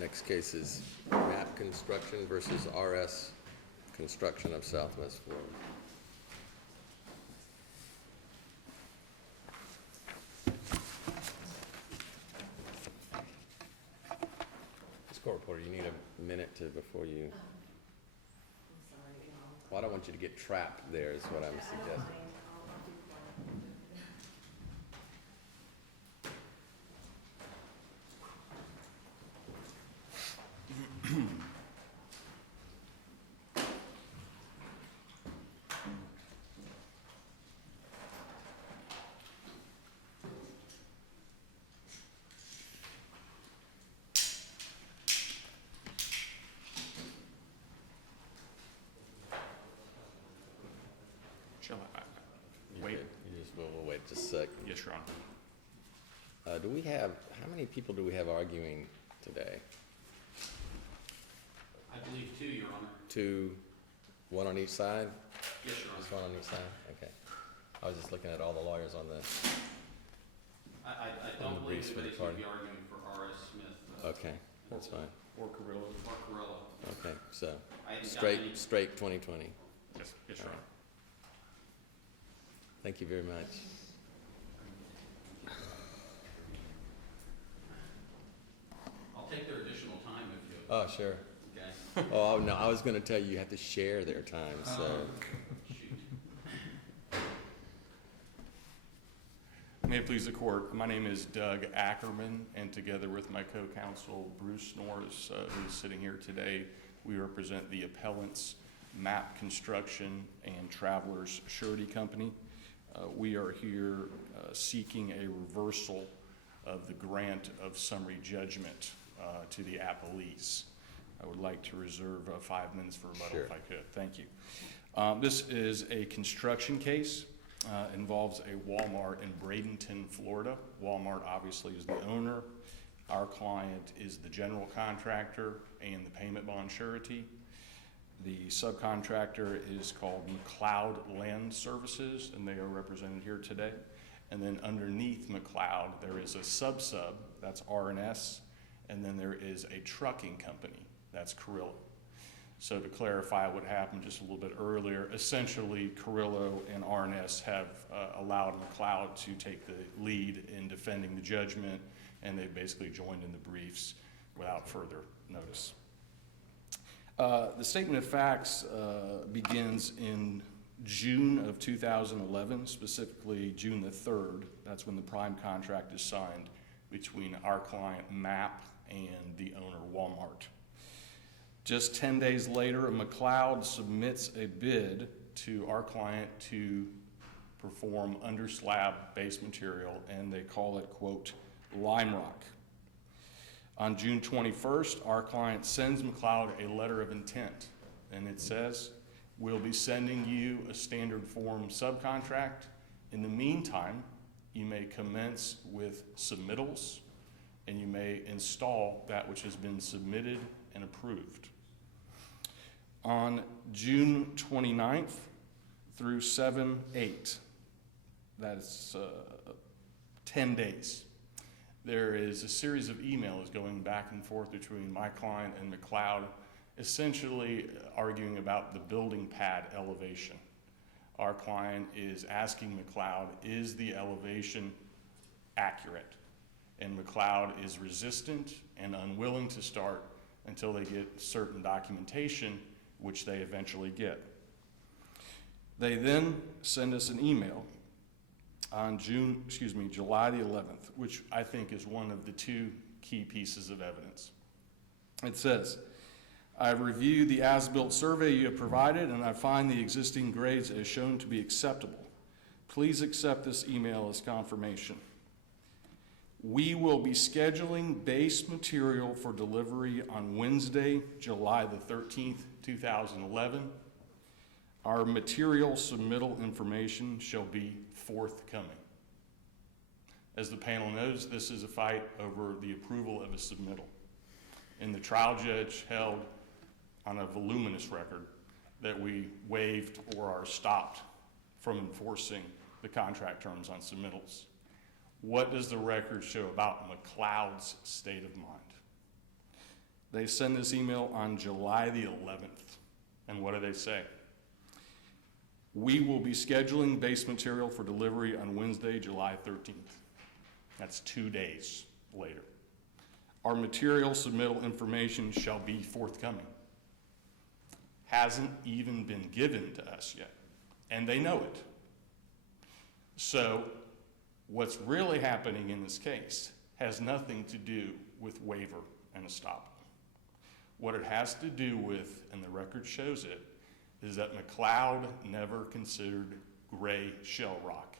Next case is MAP Construction versus RS Construction of Southwest Florida. Ms. Court Reporter, you need a minute before you... I'm sorry. Well, I don't want you to get trapped there is what I'm suggesting. Shall I wait? You just, we'll wait just a sec. Yes, Your Honor. Do we have, how many people do we have arguing today? I believe two, Your Honor. Two, one on each side? Yes, Your Honor. Just one on each side? Okay. I was just looking at all the lawyers on the, I On the don't believe briefs for the anybody's going party. to be arguing for R.S. Smith. okay, that's fine. Or Carrillo. Or Corella. Okay, so I haven't got any. straight 2020. Yes, yes, Your Honor. Thank you very much. I'll take their additional time if you, Oh, sure. okay? Oh, no, I was going to tell you have to share their time, so. Shoot. May it please the court, my name is Doug Ackerman, and together with my co-counsel Bruce Norris, who's sitting here today, we represent the appellants MAP Construction and Travelers Surety Company. We are here seeking a reversal of the grant of summary judgment to the appellees. I would like to reserve 5 minutes for rebuttal. Sure. If I could. Thank you. This is a construction case. Involves a Walmart in Bradenton, Florida. Walmart obviously is the owner. Our client is the general contractor and the payment bond surety. The subcontractor is called McLeod Land Services, and they are represented here today. And then underneath McLeod, there is a sub-sub, that's R&S, and then there is a trucking company, that's Carrillo. So to clarify what happened just a little bit earlier, essentially Carrillo and R&S have allowed McLeod to take the lead in defending the judgment, and they've basically joined in the briefs without further notice. The statement of facts begins in June of 2011, specifically June the 3rd. That's when the prime contract is signed between our client MAP and the owner Walmart. Just 10 days later, McLeod submits a bid to our client to perform under slab base material, and they call it, quote, lime rock. On June 21st, our client sends McLeod a letter of intent, and it says, we'll be sending you a standard form subcontract. In the meantime, you may commence with submittals, and you may install that which has been submitted and approved. On June 29th through 7/8, that's 10 days, there is a series of emails going back and forth between my client and McLeod, essentially arguing about the building pad elevation. Our client is asking McLeod, is the elevation accurate? And McLeod is resistant and unwilling to start until they get certain documentation, which they eventually get. They then send us an email on July the 11th, which I think is one of the two key pieces of evidence. It says, I've reviewed the as-built survey you have provided, and I find the existing grades as shown to be acceptable. Please accept this email as confirmation. We will be scheduling base material for delivery on Wednesday, July the 13th, 2011. Our material submittal information shall be forthcoming. As the panel knows, this is a fight over the approval of a submittal. And the trial judge held on a voluminous record that we waived or are stopped from enforcing the contract terms on submittals. What does the record show about McLeod's state of mind? They send this email on July the 11th. And what do they say? We will be scheduling base material for delivery on Wednesday, July 13th. That's 2 days later. Our material submittal information shall be forthcoming. Hasn't even been given to us yet, and they know it. So what's really happening in this case has nothing to do with waiver and estoppel. What it has to do with, and the record shows it, is that McLeod never considered gray shell rock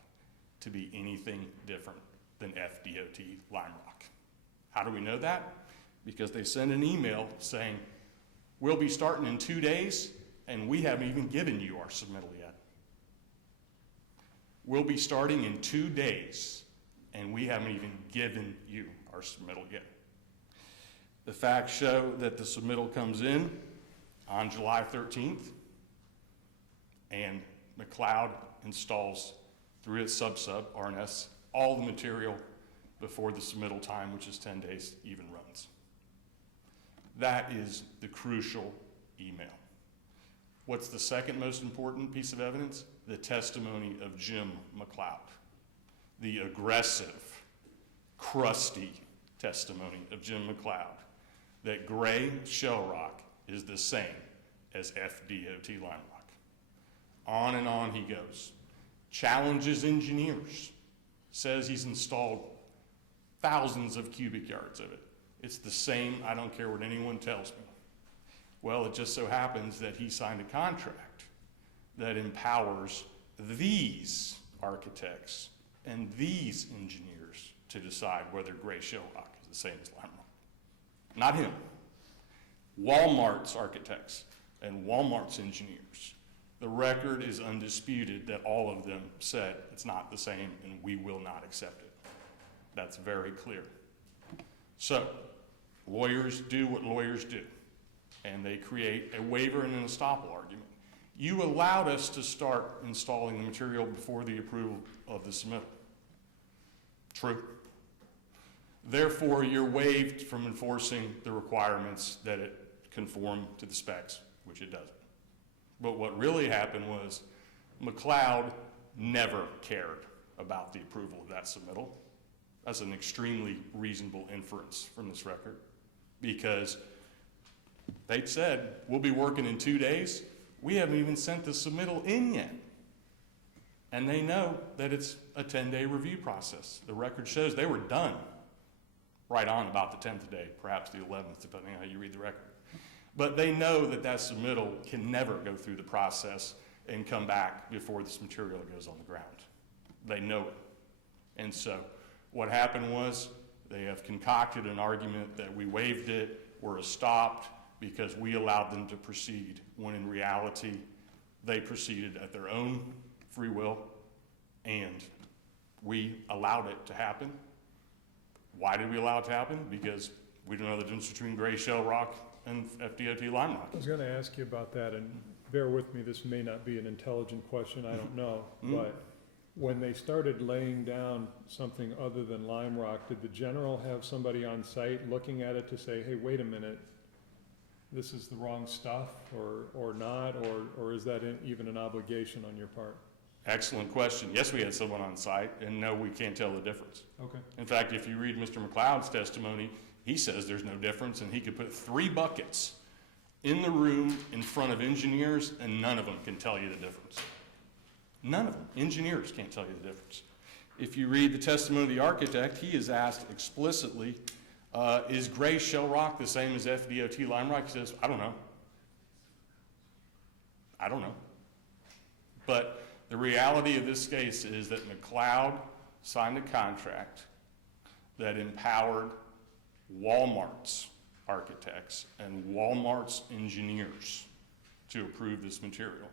to be anything different than FDOT lime rock. How do we know that? Because they sent an email saying, we'll be starting in 2 days, and we haven't even given you our submittal yet. We'll be starting in 2 days, and we haven't even given you our submittal yet. The facts show that the submittal comes in on July 13th, and McLeod installs through its sub-sub, RNS, all the material before the submittal time, which is 10 days, even runs. That is the crucial email. What's the second most important piece of evidence? The testimony of Jim McLeod, the aggressive, crusty testimony of Jim McLeod that gray shell rock is the same as FDOT lime rock. On and on he goes. Challenges engineers, says he's installed thousands of cubic yards of it. It's the same, I don't care what anyone tells me. Well, it just so happens that he signed a contract that empowers these architects and these engineers to decide whether gray shell rock is the same as lime rock. Not him. Walmart's architects and Walmart's engineers. The record is undisputed that all of them said it's not the same and we will not accept it. That's very clear. So, lawyers do what lawyers do, and they create a waiver and an estoppel argument. You allowed us to start installing the material before the approval of the submittal. True. Therefore, you're waived from enforcing the requirements that it conform to the specs, which it doesn't. But what really happened was McLeod never cared about the approval of that submittal. That's an extremely reasonable inference from this record, because they said, we'll be working in 2 days. We haven't even sent the submittal in yet. And they know that it's a 10-day review process. The record shows they were done right on about the 10th day, perhaps the 11th, depending on how you read the record. But they know that that submittal can never go through the process and come back before this material goes on the ground. They know it. And so what happened was they have concocted an argument that we waived it, we're stopped because we allowed them to proceed, when in reality they proceeded at their own free will and we allowed it to happen. Why did we allow it to happen? Because we don't know the difference between gray shell rock and FDOT lime rock. I was going to ask you about that, and bear with me, this may not be an intelligent question, I don't know, but when they started laying down something other than lime rock, did the general have somebody on site looking at it to say, hey, wait a minute, this is the wrong stuff, or not, or is that even an obligation on your part? Excellent question. Yes, we had someone on site, and no, we can't tell the difference. Okay. In fact, if you read Mr. McLeod's testimony, he says there's no difference, and he could put 3 buckets in the room in front of engineers, and none of them can tell you the difference. None of them. Engineers can't tell you the difference. If you read the testimony of the architect, he is asked explicitly, is gray shell rock the same as FDOT lime rock? He says, I don't know. I don't know. But the reality of this case is that McLeod signed a contract that empowered Walmart's architects and Walmart's engineers to approve this material.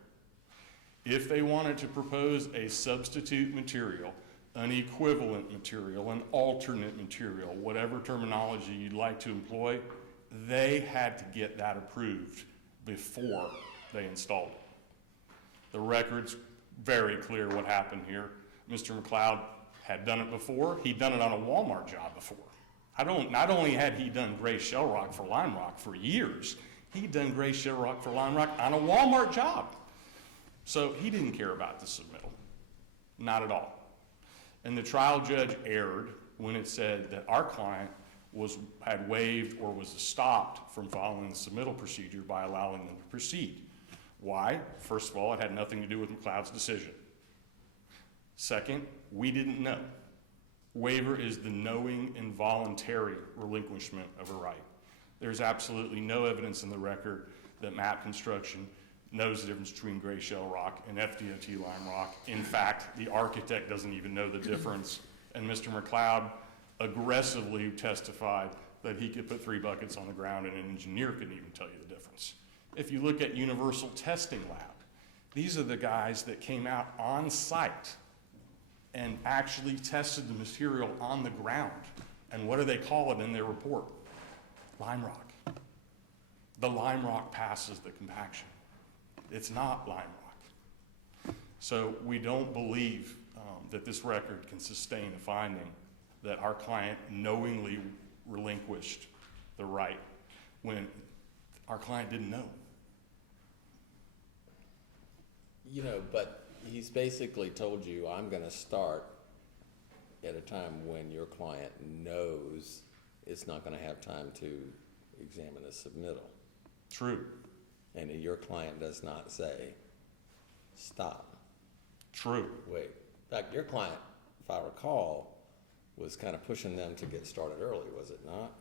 If they wanted to propose a substitute material, an equivalent material, an alternate material, whatever terminology you'd like to employ, they had to get that approved before they installed it. The record's very clear what happened here. Mr. McLeod had done it before. He'd done it on a Walmart job before. Not only had he done gray shell rock for lime rock for years, he'd done gray shell rock for lime rock on a Walmart job. So he didn't care about the submittal, not at all. And the trial judge erred when it said that our client had waived or was stopped from following the submittal procedure by allowing them to proceed. Why? First of all, it had nothing to do with McLeod's decision. Second, we didn't know. Waiver is the knowing and voluntary relinquishment of a right. There's absolutely no evidence in the record that MAP Construction knows the difference between gray shell rock and FDOT lime rock. In fact, the architect doesn't even know the difference. And Mr. McLeod aggressively testified that he could put 3 buckets on the ground and an engineer couldn't even tell you the difference. If you look at Universal Testing Lab, these are the guys that came out on site and actually tested the material on the ground. And what do they call it in their report? Lime rock. The lime rock passes the compaction. It's not lime rock. So we don't believe that this record can sustain a finding that our client knowingly relinquished the right when our client didn't know. You know, but he's basically told you, I'm gonna start at a time when your client knows it's not gonna have time to examine the submittal. True. And your client does not say, stop, True. wait. In fact, your client, if I recall, was kind of pushing them to get started early, was it not?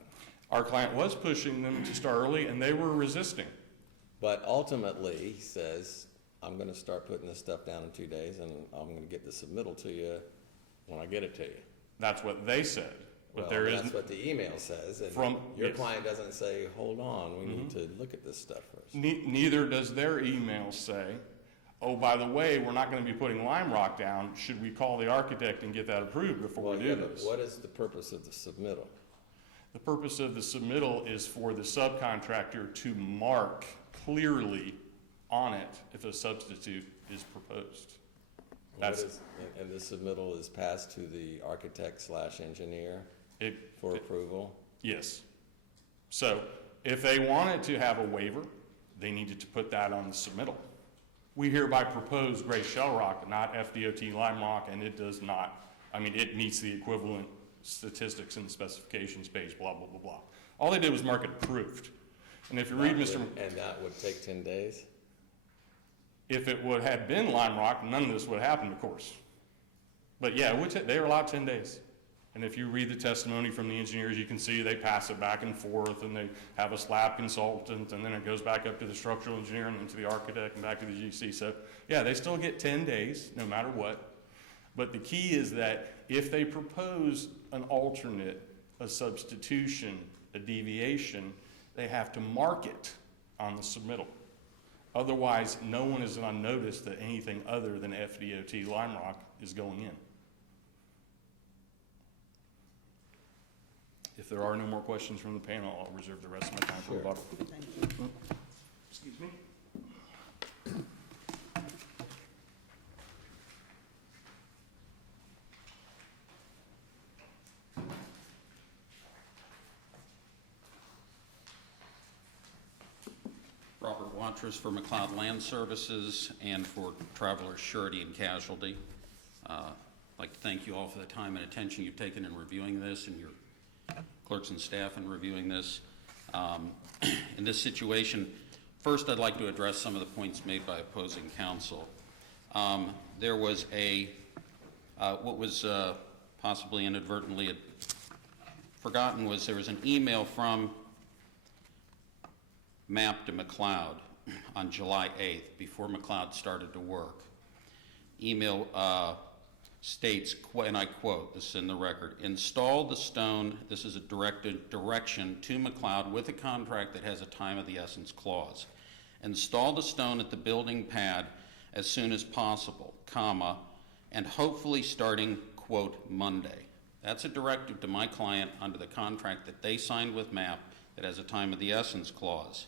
Our client was pushing them to start early and they were resisting. But ultimately, he says, I'm gonna start putting this stuff down in 2 days and I'm gonna get the submittal to you when I get it to you. That's what they said. But Well, there that's isn't. what the email says, and From- your yes. client doesn't say, hold on, we need to look at this stuff first. Neither does their email say, oh, by the way, we're not going to be putting lime rock down. Should we call the architect and get that approved before Well, we yeah, do but this? what is the purpose of the submittal? The purpose of the submittal is for the subcontractor to mark clearly on it if a substitute is proposed. And the submittal is passed to the architect/engineer for approval? Yes. So if they wanted to have a waiver, they needed to put that on the submittal. We hereby propose gray shell rock, not FDOT lime rock, and it does not. I mean, it meets the equivalent statistics and specifications page, blah, blah, blah, blah. All they did was mark it approved. And if you read Mr. And that would take 10 days? If it would have been lime rock, none of this would have happened, of course. But yeah, they were allowed 10 days. And if you read the testimony from the engineers, you can see they pass it back and forth, and they have a slab consultant, and then it goes back up to the structural engineer and then to the architect and back to the GC. So yeah, they still get 10 days no matter what. But the key is that if they propose an alternate, a substitution, a deviation, they have to mark it on the submittal. Otherwise, no one is on notice that anything other than FDOT lime rock is going in. If there are no more questions from the panel, I'll reserve the rest of my time for Sure. rebuttal. Thank you. Excuse me. Robert Watrous for McLeod Land Services and for Travelers Surety and Casualty. I'd like to thank you all for the time and attention you've taken in reviewing this, and your clerks and staff in reviewing this. In this situation, first I'd like to address some of the points made by opposing counsel. There was what was possibly inadvertently forgotten was there was an email from MAP to McLeod on July 8th, before McLeod started to work. Email states, and I quote, this is in the record, install the stone, this is a direction to McLeod with a contract that has a time of the essence clause. Install the stone at the building pad as soon as possible, comma, and hopefully starting, quote, Monday. That's a directive to my client under the contract that they signed with MAP that has a time of the essence clause.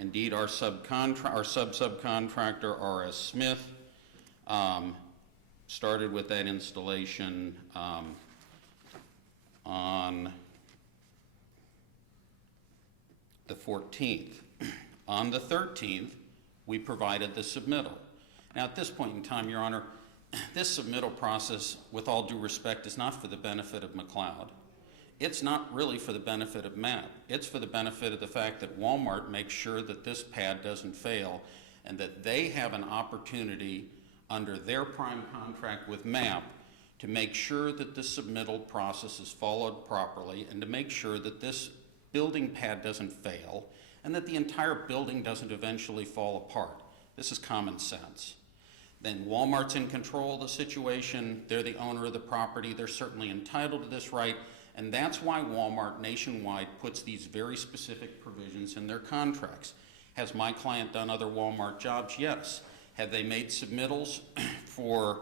Indeed, our sub-subcontractor, R.S. Smith, started with that installation on 14th. On the 13th, we provided the submittal. Now, at this point in time, Your Honor, this submittal process, with all due respect, is not for the benefit of McLeod. It's not really for the benefit of MAP. It's for the benefit of the fact that Walmart makes sure that this pad doesn't fail and that they have an opportunity under their prime contract with MAP to make sure that the submittal process is followed properly and to make sure that this building pad doesn't fail and that the entire building doesn't eventually fall apart. This is common sense. Then Walmart's in control of the situation. They're the owner of the property. They're certainly entitled to this right. And that's why Walmart nationwide puts these very specific provisions in their contracts. Has my client done other Walmart jobs? Yes. Have they made submittals for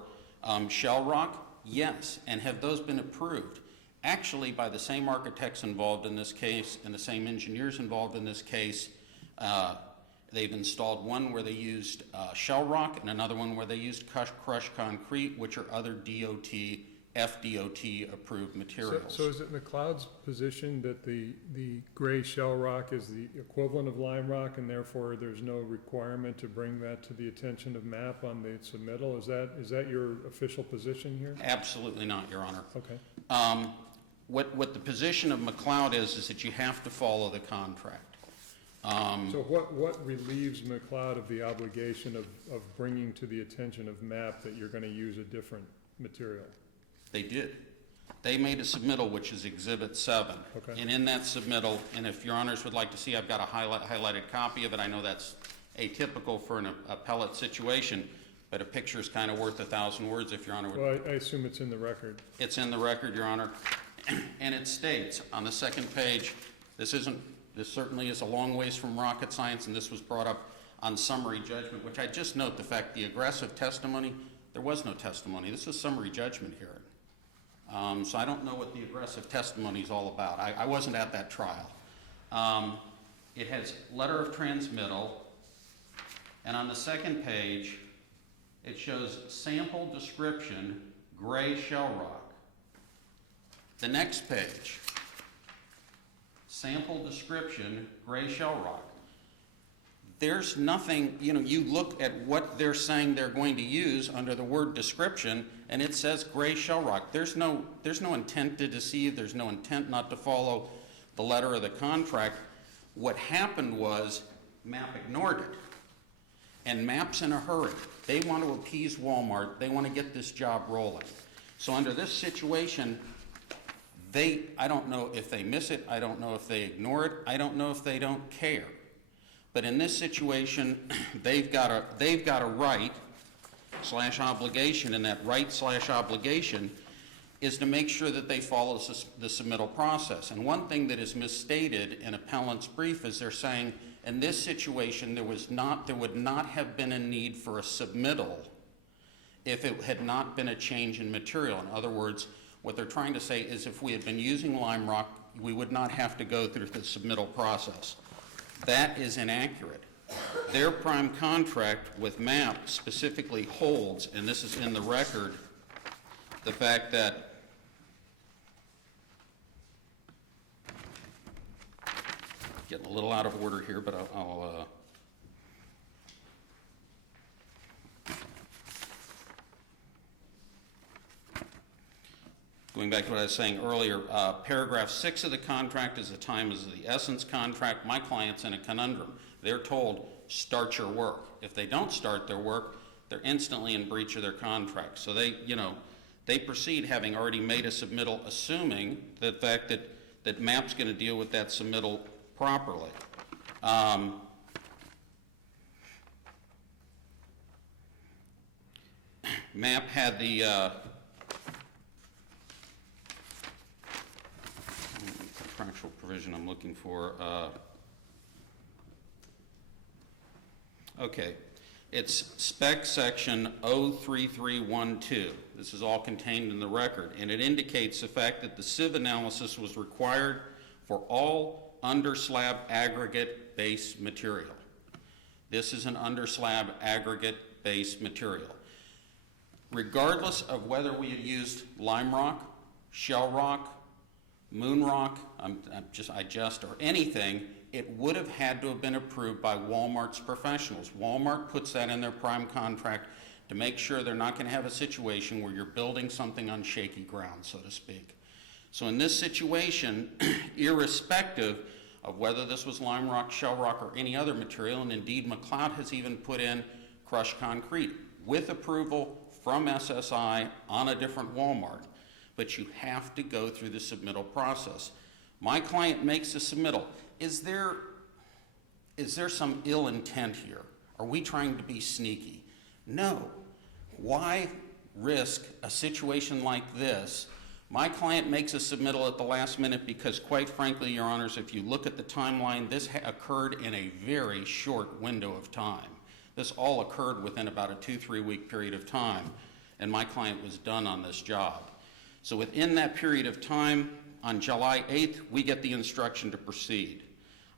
Shell Rock? Yes. And have those been approved? Actually, by the same architects involved in this case and the same engineers involved in this case. They've installed one where they used Shell Rock and another one where they used crushed concrete, which are other DOT, FDOT approved materials. So is it McLeod's position that the gray shell rock is the equivalent of lime rock and therefore there's no requirement to bring that to the attention of MAP on the submittal? Is that your official position here? Absolutely not, Your Honor. Okay. What the position of McLeod is that you have to follow the contract. So what relieves McLeod of the obligation of bringing to the attention of MAP that you're going to use a different material? They did. They made a submittal, which is Exhibit 7. Okay. And in that submittal, and if Your Honors would like to see, I've got a highlighted copy of it. I know that's atypical for an appellate situation, but a picture is kind of worth 1,000 words, if Your Honor would. Well, I assume it's in the record. It's in the record, Your Honor. And it states on the second page, this certainly is a long ways from rocket science, and this was brought up on summary judgment, which I just note the fact the aggressive testimony, there was no testimony. This is summary judgment hearing. So I don't know what the aggressive testimony is all about. I wasn't at that trial. It has letter of transmittal, and on the second page, it shows sample description, gray shell rock. The next page, sample description, gray shell rock. There's nothing, you look at what they're saying they're going to use under the word description, and it says gray shell rock. There's no intent to deceive. There's no intent not to follow the letter of the contract. What happened was MAP ignored it. And MAP's in a hurry. They want to appease Walmart. They want to get this job rolling. So under this situation, I don't know if they miss it. I don't know if they ignore it. I don't know if they don't care. But in this situation, they've got a right / obligation, and that right / obligation is to make sure that they follow the submittal process. And one thing that is misstated in appellant's brief is they're saying in this situation there would not have been a need for a submittal if it had not been a change in material. In other words, what they're trying to say is if we had been using lime rock, we would not have to go through the submittal process. That is inaccurate. Their prime contract with MAP specifically holds, and this is in the record, the fact that getting a little out of order here, but I'll going back to what I was saying earlier, paragraph 6 of the contract is the essence contract. My client's in a conundrum. They're told, start your work. If they don't start their work, they're instantly in breach of their contract. So they proceed having already made a submittal, assuming the fact that MAP's going to deal with that submittal properly. MAP had the contractual provision I'm looking for. Okay, it's spec section 03312. This is all contained in the record, and it indicates the fact that the sieve analysis was required for all underslab aggregate base material. This is an underslab aggregate base material. Regardless of whether we had used lime rock, shell rock, moon rock, or anything, it would have had to have been approved by Walmart's professionals. Walmart puts that in their prime contract to make sure they're not going to have a situation where you're building something on shaky ground, so to speak. So in this situation, irrespective of whether this was lime rock, shell rock, or any other material, and indeed McLeod has even put in crushed concrete with approval from SSI on a different Walmart, but you have to go through the submittal process. My client makes a submittal. Is there some ill intent here? Are we trying to be sneaky? No. Why risk a situation like this? My client makes a submittal at the last minute because, quite frankly, Your Honors, if you look at the timeline, this occurred in a very short window of time. This all occurred within about a 2-3 week period of time, and my client was done on this job. So within that period of time, on July 8th, we get the instruction to proceed.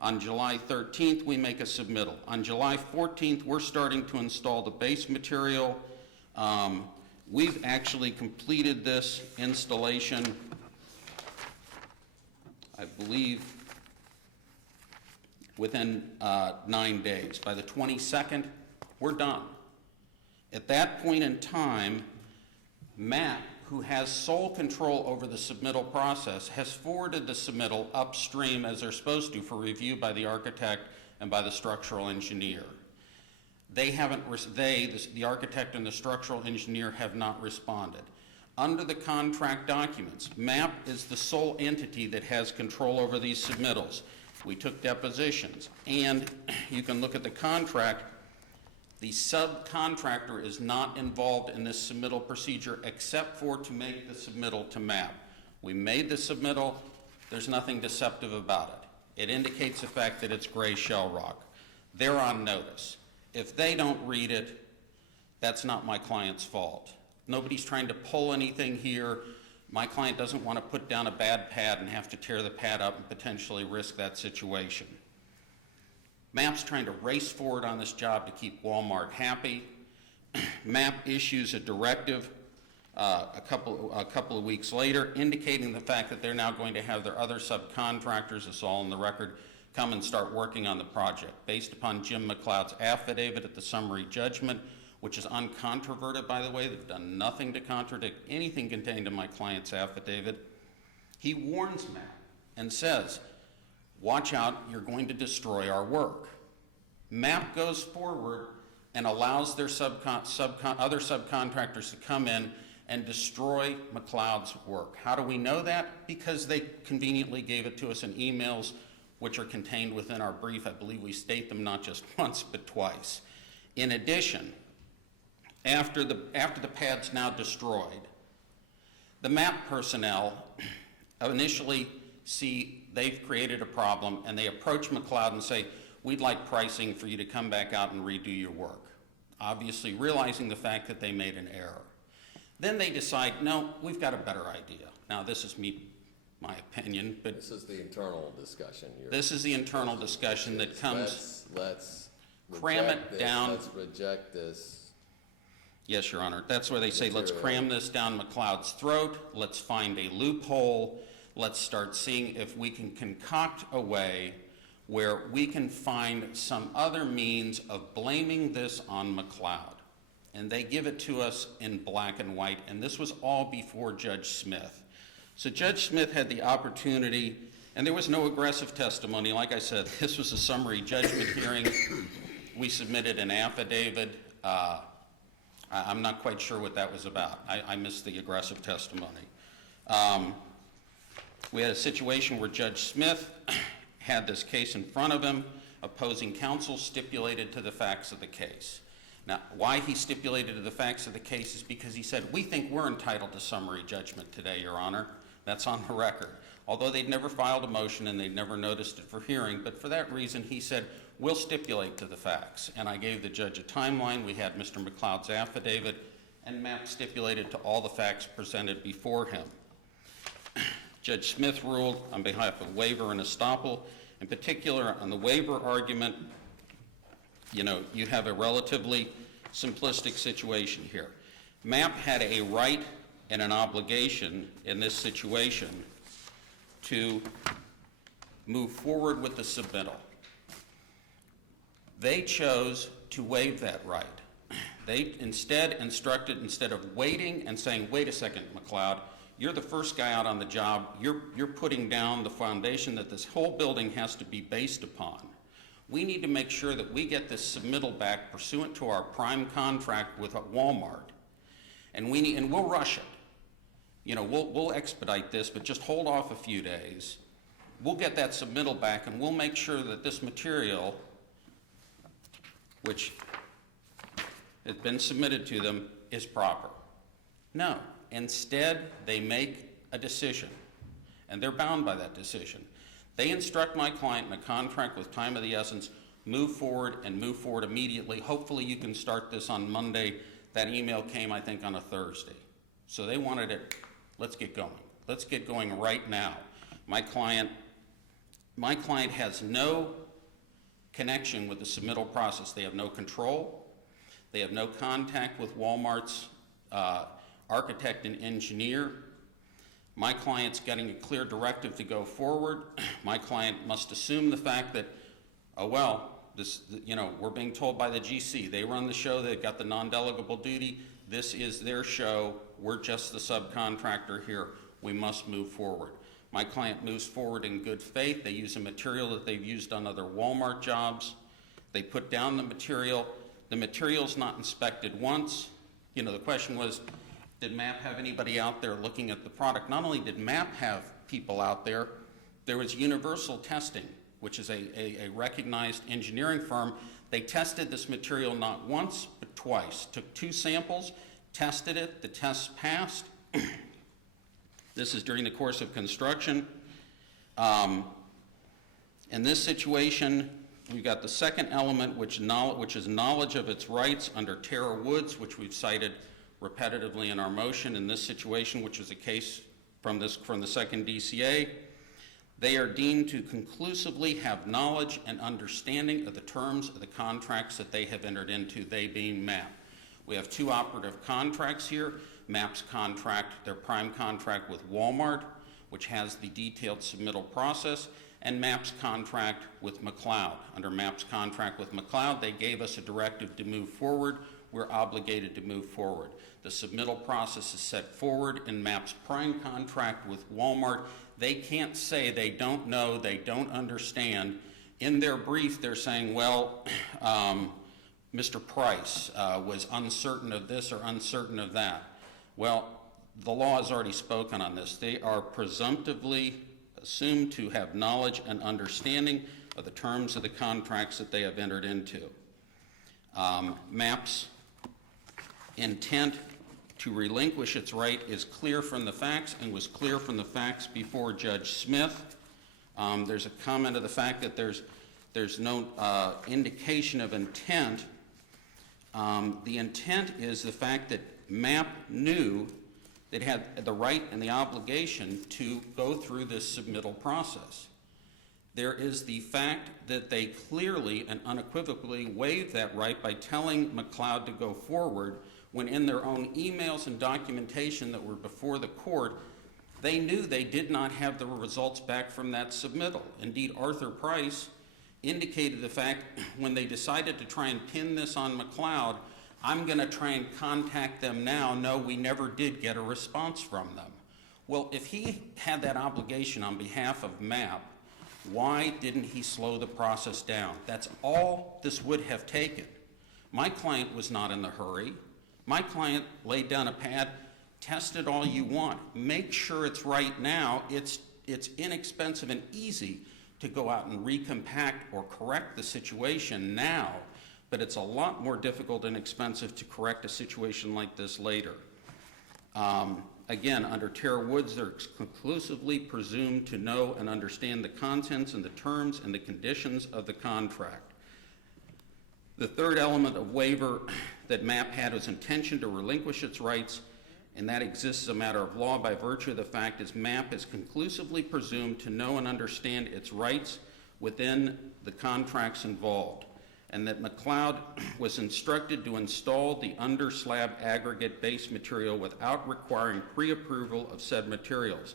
On July 13th, we make a submittal. On July 14th, we're starting to install the base material. We've actually completed this installation, I believe, within 9 days. By the 22nd, we're done. At that point in time, Matt, who has sole control over the submittal process, has forwarded the submittal upstream as they're supposed to for review by the architect and by the structural engineer. They haven't, the architect and the structural engineer have not responded. Under the contract documents, MAP is the sole entity that has control over these submittals. We took depositions, and you can look at the contract. The subcontractor is not involved in this submittal procedure except for to make the submittal to MAP. We made the submittal. There's nothing deceptive about it. It indicates the fact that it's gray shell rock. They're on notice. If they don't read it, that's not my client's fault. Nobody's trying to pull anything here. My client doesn't want to put down a bad pad and have to tear the pad up and potentially risk that situation. MAP's trying to race forward on this job to keep Walmart happy. MAP issues a directive a couple of weeks later indicating the fact that they're now going to have their other subcontractors, it's all in the record, come and start working on the project based upon Jim McLeod's affidavit at the summary judgment, which is uncontroverted, by the way. They've done nothing to contradict anything contained in my client's affidavit. He warns MAP and says, watch out, you're going to destroy our work. MAP goes forward and allows their other subcontractors to come in and destroy McLeod's work. How do we know that? Because they conveniently gave it to us in emails, which are contained within our brief. I believe we state them not just once, but twice. In addition, after the pad's now destroyed, the MAP personnel initially see they've created a problem, and they approach McLeod and say, we'd like pricing for you to come back out and redo your work, obviously realizing the fact that they made an error. Then they decide, no, we've got a better idea. Now, this is my opinion, but This is the internal discussion. this is the internal discussion that comes. Let's cram reject it this. down. Let's reject this. Yes, Your Honor. That's where they say, let's Material. cram this down McLeod's throat. Let's find a loophole. Let's start seeing if we can concoct a way where we can find some other means of blaming this on McLeod. And they give it to us in black and white, and this was all before Judge Smith. So Judge Smith had the opportunity, and there was no aggressive testimony. Like I said, this was a summary judgment hearing. We submitted an affidavit. I'm not quite sure what that was about. I missed the aggressive testimony. We had a situation where Judge Smith had this case in front of him. Opposing counsel stipulated to the facts of the case. Now, why he stipulated to the facts of the case is because he said, we think we're entitled to summary judgment today, Your Honor. That's on the record. Although they'd never filed a motion and they'd never noticed it for hearing, but for that reason, he said, we'll stipulate to the facts. And I gave the judge a timeline. We had Mr. McLeod's affidavit, and MAP stipulated to all the facts presented before him. Judge Smith ruled on behalf of waiver and estoppel. In particular, on the waiver argument, you have a relatively simplistic situation here. MAP had a right and an obligation in this situation to move forward with the submittal. They chose to waive that right. They instead instructed, instead of waiting and saying, wait a second, McLeod, you're the first guy out on the job. You're putting down the foundation that this whole building has to be based upon. We need to make sure that we get this submittal back pursuant to our prime contract with Walmart. And we'll rush it. You know, we'll expedite this, but just hold off a few days. We'll get that submittal back, and we'll make sure that this material, which has been submitted to them, is proper. No. Instead, they make a decision, and they're bound by that decision. They instruct my client in a contract with time of the essence, move forward and move forward immediately. Hopefully you can start this on Monday. That email came, I think, on a Thursday. So they wanted it, let's get going. Let's get going right now. My client has no connection with the submittal process. They have no control. They have no contact with Walmart's architect and engineer. My client's getting a clear directive to go forward. My client must assume the fact that, oh well, this, you know, we're being told by the GC, they run the show, they've got the non-delegable duty, this is their show, we're just the subcontractor here, we must move forward. My client moves forward in good faith. They use a material that they've used on other Walmart jobs. They put down the material. The material's not inspected once. You know, the question was, did MAP have anybody out there looking at the product? Not only did MAP have people out there, there was Universal Testing, which is a recognized engineering firm. They tested this material not once, but twice. Took 2 samples, tested it, the tests passed. This is during the course of construction. In this situation, we've got the second element, which is knowledge of its rights under Terra Woods, which we've cited repetitively in our motion. In this situation, which is a case from the second DCA, they are deemed to conclusively have knowledge and understanding of the terms of the contracts that they have entered into, they being MAP. We have 2 operative contracts here. MAP's contract, their prime contract with Walmart, which has the detailed submittal process, and MAP's contract with McLeod. Under MAP's contract with McLeod, they gave us a directive to move forward. We're obligated to move forward. The submittal process is set forward in MAP's prime contract with Walmart. They can't say they don't know, they don't understand. In their brief, they're saying, well, Mr. Price was uncertain of this or uncertain of that. Well, the law has already spoken on this. They are presumptively assumed to have knowledge and understanding of the terms of the contracts that they have entered into. MAP's intent to relinquish its right is clear from the facts and was clear from the facts before Judge Smith. There's a comment of the fact that there's no indication of intent. The intent is the fact that MAP knew that it had the right and the obligation to go through this submittal process. There is the fact that they clearly and unequivocally waived that right by telling McLeod to go forward when in their own emails and documentation that were before the court, they knew they did not have the results back from that submittal. Indeed, Arthur Price indicated the fact when they decided to try and pin this on McLeod, I'm going to try and contact them now. No, we never did get a response from them. Well, if he had that obligation on behalf of MAP, why didn't he slow the process down? That's all this would have taken. My client was not in a hurry. My client laid down a pad, tested all you want. Make sure it's right now. It's inexpensive and easy to go out and recompact or correct the situation now, but it's a lot more difficult and expensive to correct a situation like this later. Again, under Terra Woods, they're conclusively presumed to know and understand the contents and the terms and the conditions of the contract. The third element of waiver that MAP had was intention to relinquish its rights, and that exists as a matter of law by virtue of the fact is MAP is conclusively presumed to know and understand its rights within the contracts involved, and that McLeod was instructed to install the under-slab aggregate base material without requiring pre-approval of said materials.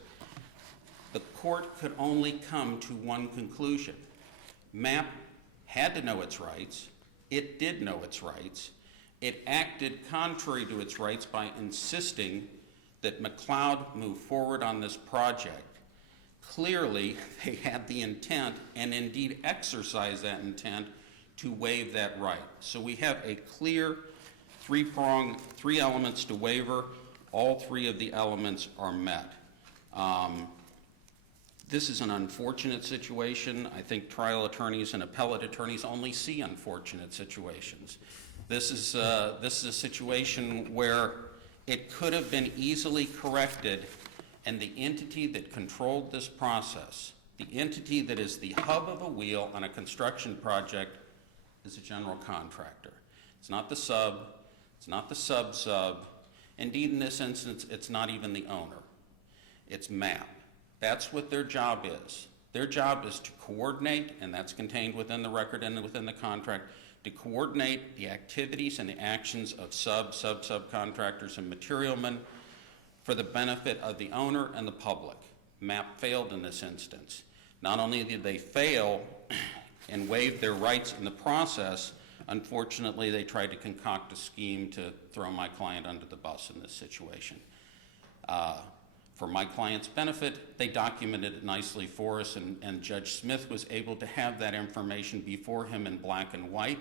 the court could only come to one conclusion. MAP had to know its rights. It did know its rights. It acted contrary to its rights by insisting that McLeod move forward on this project. Clearly, they had the intent, and indeed exercised that intent, to waive that right. So we have a clear three elements to waiver. All three of the elements are met. This is an unfortunate situation. I think trial attorneys and appellate attorneys only see unfortunate situations. This is a situation where it could have been easily corrected, and the entity that controlled this process, the entity that is the hub of a wheel on a construction project, is a general contractor. It's not the sub, it's not the sub-sub. Indeed, in this instance, it's not even the owner. It's MAP. That's what their job is. Their job is to coordinate, and that's contained within the record and within the contract, to coordinate the activities and the actions of subcontractors and materialmen for the benefit of the owner and the public. MAP failed in this instance. Not only did they fail and waive their rights in the process, unfortunately, they tried to concoct a scheme to throw my client under the bus in this situation. For my client's benefit, they documented it nicely for us, and Judge Smith was able to have that information before him in black and white.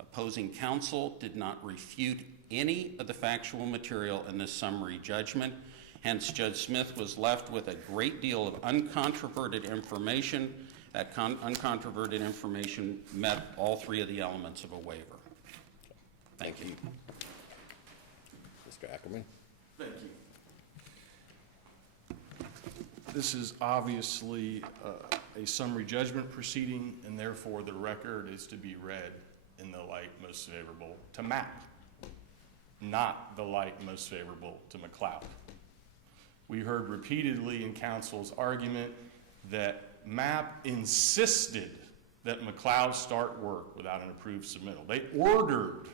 Opposing counsel did not refute any of the factual material in this summary judgment. Hence, Judge Smith was left with a great deal of uncontroverted information. That uncontroverted information met all three of the elements of a waiver. Thank you. Mr. Ackerman? Thank you. This is obviously a summary judgment proceeding, and therefore the record is to be read in the light most favorable to MAP, not the light most favorable to McLeod. We heard repeatedly in counsel's argument that MAP insisted that McLeod start work without an approved submittal. They ordered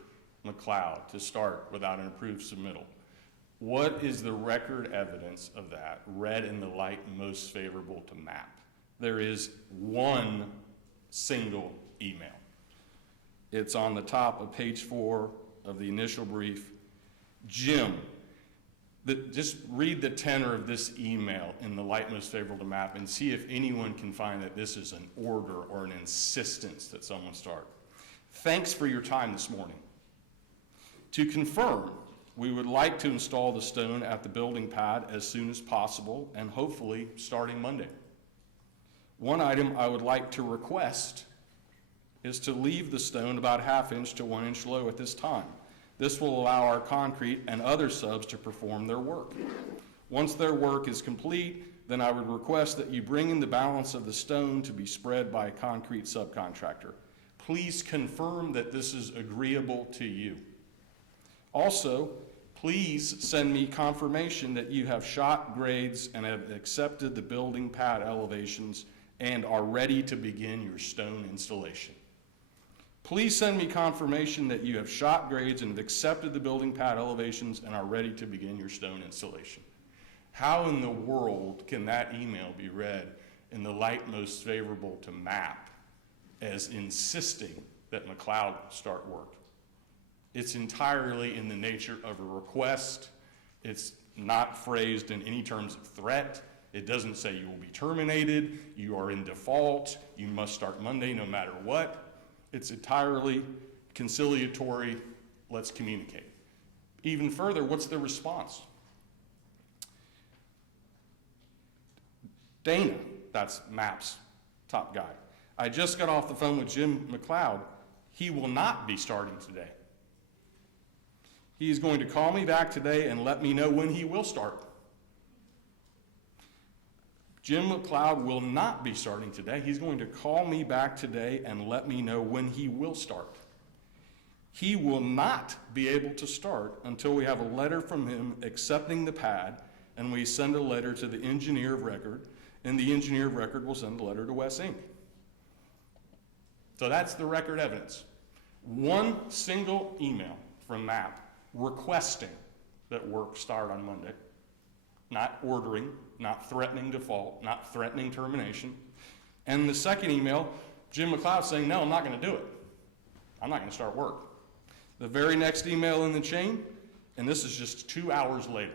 McLeod to start without an approved submittal. What is the record evidence of that, read in the light most favorable to MAP? There is one single email. It's on the top of page 4 of the initial brief. Jim, just read the tenor of this email in the light most favorable to MAP and see if anyone can find that this is an order or an insistence that someone start. Thanks for your time this morning. To confirm, we would like to install the stone at the building pad as soon as possible, and hopefully starting Monday. One item I would like to request is to leave the stone about 1/2 inch to 1 inch low at this time. This will allow our concrete and other subs to perform their work. Once their work is complete, then I would request that you bring in the balance of the stone to be spread by a concrete subcontractor. Please confirm that this is agreeable to you. Also, please send me confirmation that you have shot grades and have accepted the building pad elevations and are ready to begin your stone installation. Please send me confirmation that you have shot grades and have accepted the building pad elevations and are ready to begin your stone installation. How in the world can that email be read in the light most favorable to MAP as insisting that McLeod start work? It's entirely in the nature of a request. It's not phrased in any terms of threat. It doesn't say you will be terminated, you are in default, you must start Monday no matter what. It's entirely conciliatory, let's communicate. Even further, what's the response? Dana, that's MAP's top guy. I just got off the phone with Jim McLeod. He will not be starting today. He is going to call me back today and let me know when he will start. Jim McLeod will not be starting today. He's going to call me back today and let me know when he will start. He will not be able to start until we have a letter from him accepting the pad, and we send a letter to the engineer of record, and the engineer of record will send a letter to Wes Inc. So that's the record evidence. One single email from MAP requesting that work start on Monday, not ordering, not threatening default, not threatening termination. And the second email, Jim McLeod saying, no, I'm not going to do it. I'm not going to start work. The very next email in the chain, and this is just 2 hours later.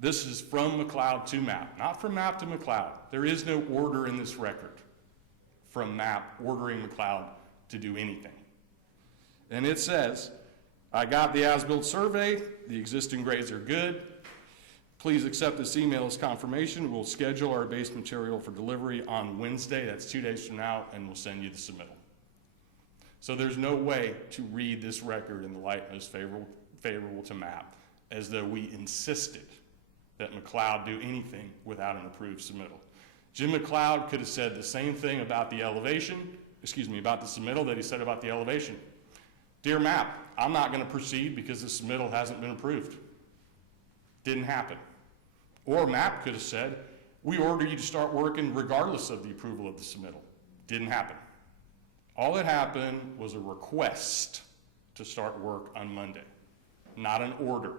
This is from McLeod to MAP, not from MAP to McLeod. There is no order in this record from MAP ordering McLeod to do anything. And it says, I got the as-built survey, the existing grades are good. Please accept this email as confirmation. We'll schedule our base material for delivery on Wednesday, that's 2 days from now, and we'll send you the submittal. So there's no way to read this record in the light most favorable to MAP, as though we insisted that McLeod do anything without an approved submittal. Jim McLeod could have said the same thing about the about the submittal that he said about the elevation. Dear MAP, I'm not going to proceed because the submittal hasn't been approved. Didn't happen. Or MAP could have said, we order you to start working regardless of the approval of the submittal. Didn't happen. All that happened was a request to start work on Monday, not an order.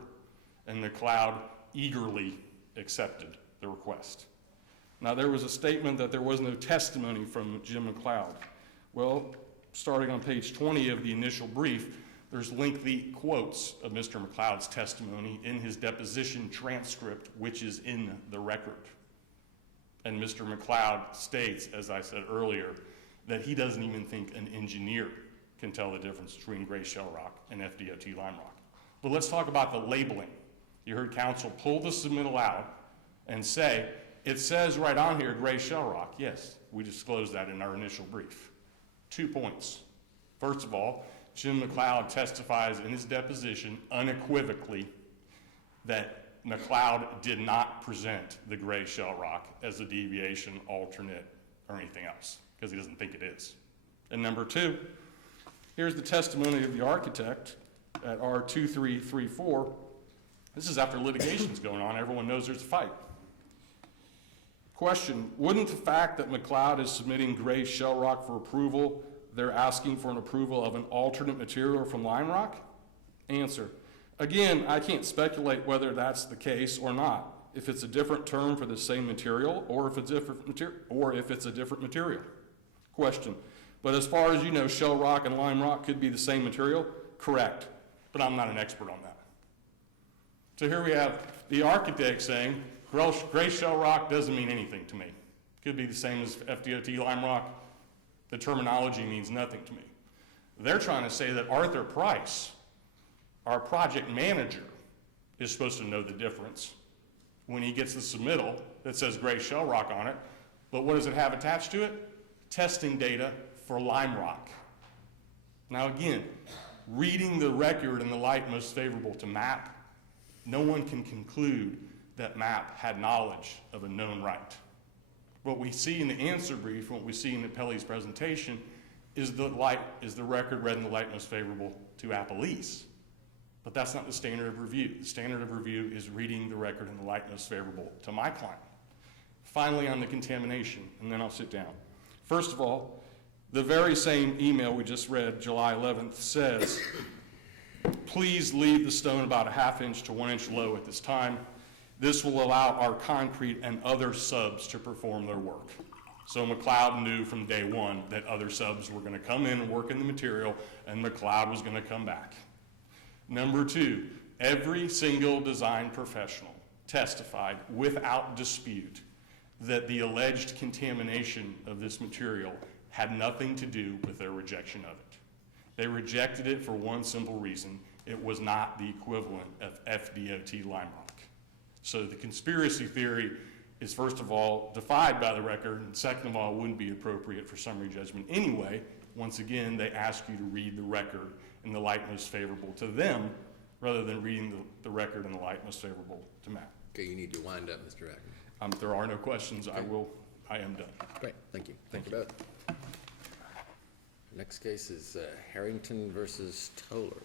And McLeod eagerly accepted the request. Now, there was a statement that there was no testimony from Jim McLeod. Well, starting on page 20 of the initial brief, there's lengthy quotes of Mr. McLeod's testimony in his deposition transcript, which is in the record. And Mr. McLeod states, as I said earlier, that he doesn't even think an engineer can tell the difference between gray shell rock and FDOT lime rock. But let's talk about the labeling. You heard counsel pull the submittal out and say, it says right on here, gray shell rock. Yes, we disclosed that in our initial brief. 2 points. First of all, Jim McLeod testifies in his deposition unequivocally that McLeod did not present the gray shell rock as a deviation, alternate, or anything else, because he doesn't think it is. And number two, here's the testimony of the architect at R2334. This is after litigation's going on. Everyone knows there's a fight. Question, wouldn't the fact that McLeod is submitting gray shell rock for approval, they're asking for an approval of an alternate material from lime rock? Answer, again, I can't speculate whether that's the case or not. If it's a different term for the same material, or if it's a different material. Question, but as far as you know, shell rock and lime rock could be the same material? Correct, but I'm not an expert on that. So here we have the architect saying, gray shell rock doesn't mean anything to me. Could be the same as FDOT lime rock. The terminology means nothing to me. They're trying to say that Arthur Price, our project manager, is supposed to know the difference when he gets the submittal that says gray shell rock on it. But what does it have attached to it? Testing data for lime rock. Now again, reading the record in the light most favorable to MAP, no one can conclude that MAP had knowledge of a known right. What we see in the answer brief, what we see in the Pelley's presentation, is the record read in the light most favorable to appellees. But that's not the standard of review. The standard of review is reading the record in the light most favorable to my client. Finally, on the contamination, and then I'll sit down. First of all, the very same email we just read, July 11th, says, please leave the stone about a 1/2 inch to 1 inch low at this time. This will allow our concrete and other subs to perform their work. So McLeod knew from day one that other subs were going to come in and work in the material, and McLeod was going to come back. Number two, every single design professional testified without dispute that the alleged contamination of this material had nothing to do with their rejection of it. They rejected it for one simple reason: it was not the equivalent of FDOT lime rock. So the conspiracy theory is, first of all, defied by the record, and second of all, wouldn't be appropriate for summary judgment anyway. Once again, they ask you to read the record in the light most favorable to them, rather than reading the record in the light most favorable to Matt. Okay, you need to wind up, Mr. Acker. If there are no questions, Okay. I am done. Great, thank you. Thank you both. Next case is Harrington versus Toller.